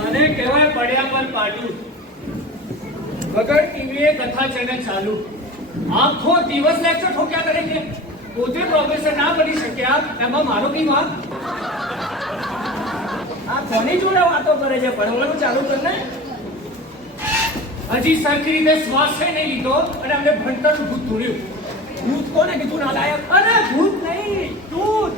મને કહેવાય પડ્યા પર પાડ્યું વગર ટીવીએ કથા ચેનલ ચાલુ આખો દિવસ લેક્ચર ઠોક્યા કરે છે પોતે પ્રોફેસર ના બની શક્યા એમાં મારો કી વાંક આ કોની જોડે વાતો કરે છે ભણવાનું ચાલુ કરને હજી સરખી રીતે શ્વાસ નહીં લીધો અને અમને ભણતરનું ભૂત ધૂળ્યું ભૂત કોને કીધું નાલાયક અરે ભૂત નહીં દૂધ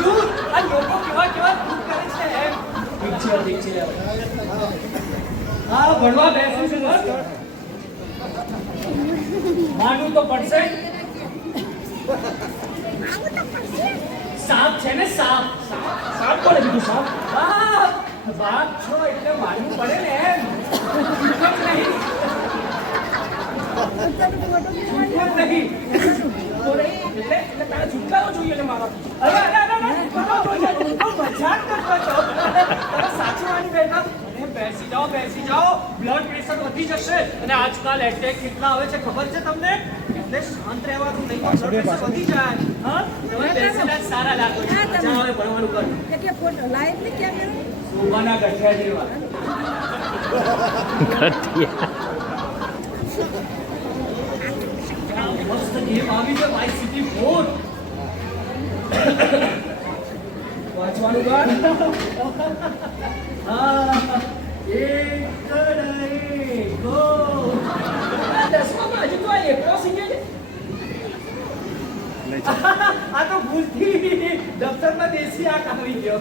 દૂધ આ લોકો કેવા કેવા ભૂત કરે છે હા ભણવા બેસું છું બસ માનવું તો પડશે સાપ છે ને સાપ સાપ કોને કીધું સાપ બાપ છો એટલે માનવું પડે ને એમ નહીં એટલે તારે છુટકારો જોઈએ ને મારો અરે મજાક કરતો છો સાચી વાની બેટા બેસી જાઓ બ્લડ પ્રેશર વધી જશે અને આજકાલ એટેક કેટલા આવે છે ખબર છે તમને એટલે શાંત રહેવાનું નહીં તો બ્લડ પ્રેશર વધી જાય હા તમે બેસીને સારા લાગો છો જાઓ હવે ભણવાનું કરો એટલે ફોટો લાઈવ ને ક્યાં કરો સુબાના ગઠિયા જેવા મસ્ત ગેમ આવી છે વાઇસ સિટી 4 વાંચવાનું કર હા એક ગો દસમામાં હજુ તો એકલો શીખે છે આ તો ભૂલથી દફતરમાં દેશી આંક આવી ગયો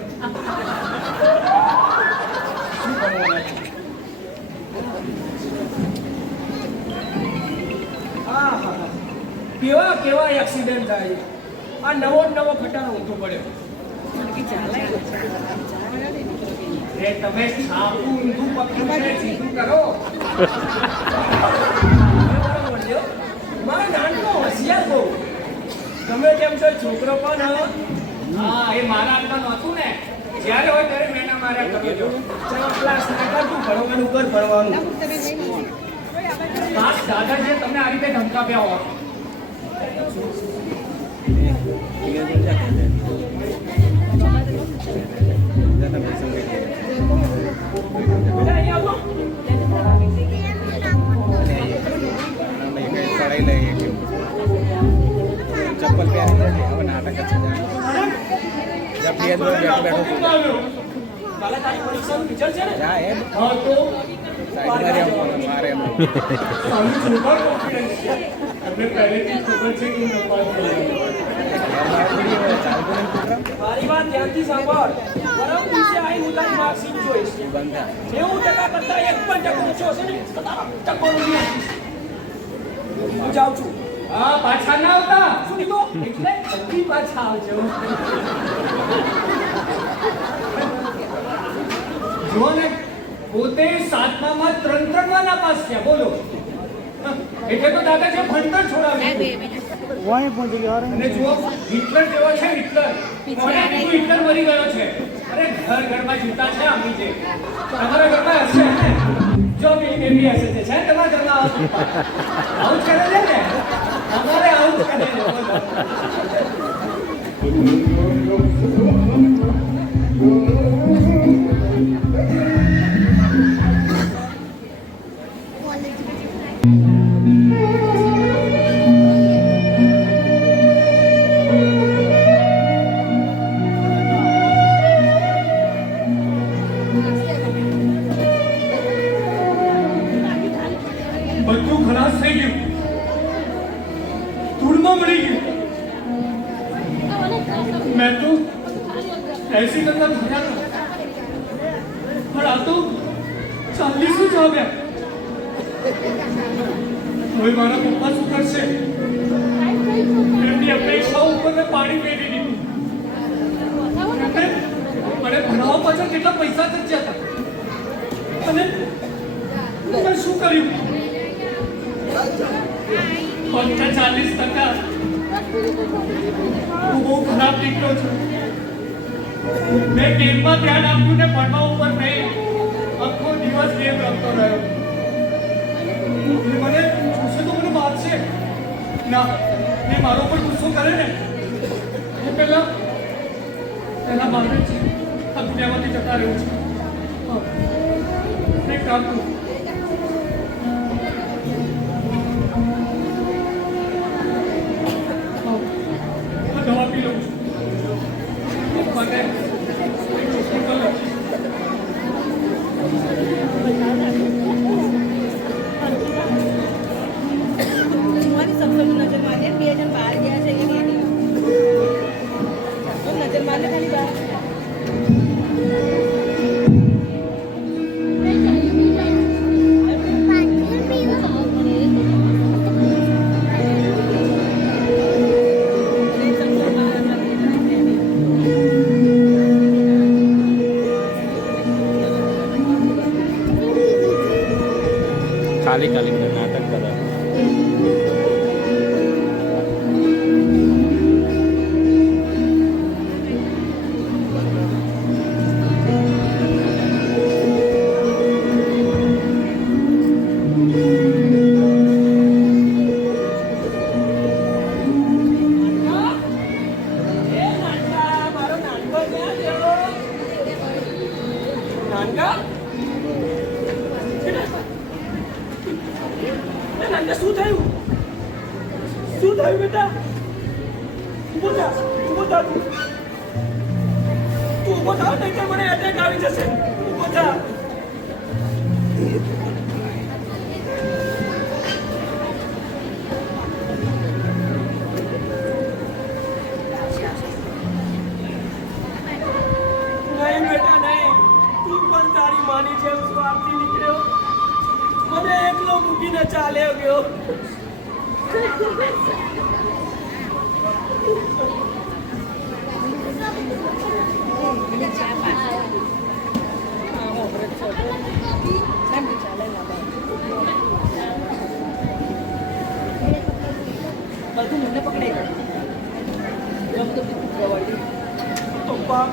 કેવા કેવા એક્સિડન્ટ થાય આ નવો ખટારો ઊંધો પડ્યો તમે છાપું ઊંધું પકડીને સીધું કરો મારા નાનકો હોશિયાર બહુ તમે કેમ છો છોકરો પણ હા એ મારા હાથમાં નહોતું ને જ્યારે હોય ત્યારે મેં ના માર્યા કર્યો ચલો ક્લાસ ના કરતું ભણવાનું કર ભણવાનું ખાસ દાદા છે તમને આ રીતે ધમકાવ્યા હોય चप्पल पहन હવે નાટક છે જબ બે દો બેઠો કાલે તારી પરીક્ષાનું રિઝલ્ટ છે ને જા એમ હા તો મારે સુપર કોન્ફિડન્સ છે તમને પહેલેથી ખબર છે કે હું નપાસ મારી વાત ધ્યાનથી સાંભળ પરમ દિવસે આઈ હું તારી માર્કશીટ જોઈશ 90% કરતા 1% ઓછો હશે ને તો તારા ટકોરું નહીં આપીશ હું જાઉં છું હા પાછા ના આવતા શું કીધું એટલે જલ્દી પાછા આવજો જો ને પોતે 7મામાં 3 વાર નાપાસ થયા બોલો એટલે તો દાદા જે ભણતર છોડાવ્યું વहीं પહોંચી ગયો અને જુઓ હિટલર જેવો છે હિટલર કોને કીધું હિટલર મરી ગયો છે અરે ઘરમાં જૂતા છે આમી જે તમારા ઘરમાં હશે ને જો બેબી હશે છે તમારા ઘરમાં આવું કરે છે ને અમારે આવું કરે છે બધું ખલાસ થઈ ગયું ધૂળમાં મળી ગયું મેં તો 80 ટકા ભણ્યા પણ આ તો 40 જ આવ્યા હવે મારા પપ્પા શું કરશે એમની અપેક્ષાઓ ઉપર મેં પાણી ફેરી દીધું મને ભણાવવા પાછળ કેટલા પૈસા ખર્ચ્યા હતા અને મેં શું કર્યું ફક્ત 40%. હું બહુ ખરાબ દીકરો છું. મેં ગેમમાં ધ્યાન આપ્યું ને ભણવા ઉપર નહીં. આખો દિવસ ગેમ રમતો રહ્યો. મને પૂછે તો મને મારશે ના, એ મારો પર ગુસ્સો કરે ને એ પહેલા એના માટે જ આ દુનિયામાંથી જતા રહ્યું છે. એક કામ કરું, દવા પી લઉં છું. મને ચોખ્ખું કરી લઉં. तुम्हारी सब लोग नजर मारिए 2 जन बाहर गया છે કે નહીં તો નજર મારને ખાલી બહાર ખાલી ખાલી નાટક કરે. શું થયું? શું થયું બેટા? ઊભો થા, ઊભો થા તું. તું ઊભો થા, નહીં તો મને એટેક આવી જશે. ઊભો થા. નહીં બેટા નહીં, તું પણ તારી માની જેમ સ્વાર્થી નીકળ્યો. મને એકલો મૂકીને ચાલ્યો ગયો. બધું મને પકડાઈ પપ્પા,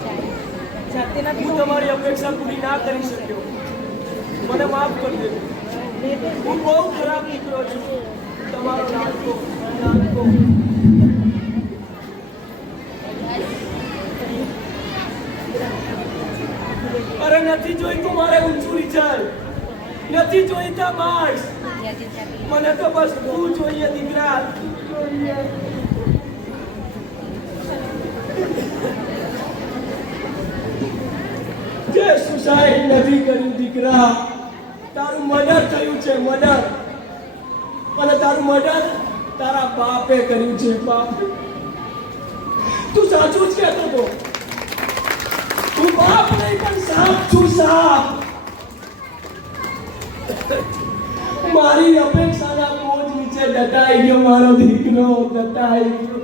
જાતે ના હું તમારી અપેક્ષા પૂરી ના કરી શક્યો. મને માફ કરી દેજો. હું બહુ ખરાબ નીકળ્યો છું. તમારો નાનકો નાનકો. અરે નથી જોઈતું મારે ઊંચું રિઝલ્ટ, નથી જોઈતા માર્ક્સ. મને તો બસ તું જોઈએ દીકરા, તું જોઈએ. જે સુસાઇડ નથી કર્યું દીકરા, તારું મર્ડર થયું છે, મર્ડર. અને તારું મર્ડર તારા બાપે કર્યું છે, બાપ. તું સાચું જ કહેતો હતો. તું બાપ નહીં પણ સાપ છું, સાપ. મારી અપેક્ષાના બોજ નીચે દટાઈ ગયો મારો દીકરો, દટાઈ ગયો.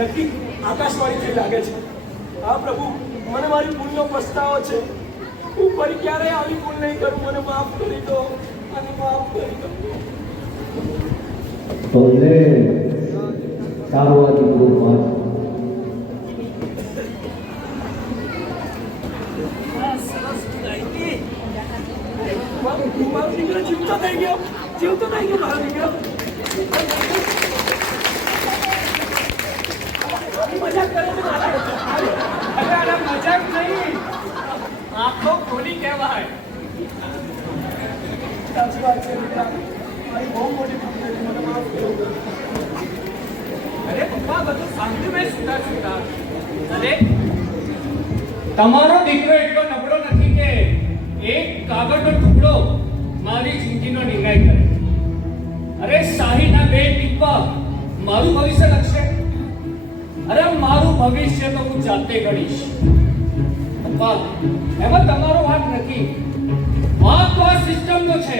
નક્કી આકાશવાણીથી લાગે છે. હા પ્રભુ, મને મારી ભૂલનો પસ્તાવો છે. હું ફરી ક્યારેય આવી ભૂલ નહીં કરું. મને માફ કરી દો, મને માફ કરી દો. બોલે સારવારી ગુરુમાં મારો દીકરો જીવતો થઈ ગયો, જીવતો થઈ ગયો મારો દીકરો. મજાક કરે છે મારા. અરે આના મજાક નહીં, આંખો ખોલી કહેવાય. સાચી વાત છે બેટા, મારી બહુ મોટી ભૂલ થઈ. મને માફ કરો. અરે પપ્પા, બધું સાંભળ્યું મેં સુતા. અરે તમારો દીકરો એટલો નબળો નથી કે એક કાગળનો ટુકડો મારી જિંદગીનો નિર્ણય કરે. અરે શાહીના 2 ટીપા મારું ભવિષ્ય લખશે. અરે મારું ભવિષ્ય તો હું જાતે ઘડીશ. પપ્પા, એમાં તમારો વાત નથી. વાત તો આ સિસ્ટમનો છે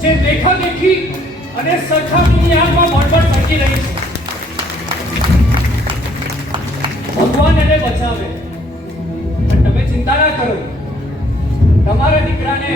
જે દેખાદેખી અને સરખામણીની આંખમાં ગડબડ થતી રહી છે. ભગવાન એને બચાવે, પણ તમે ચિંતા ના કરો. તમારા દીકરાને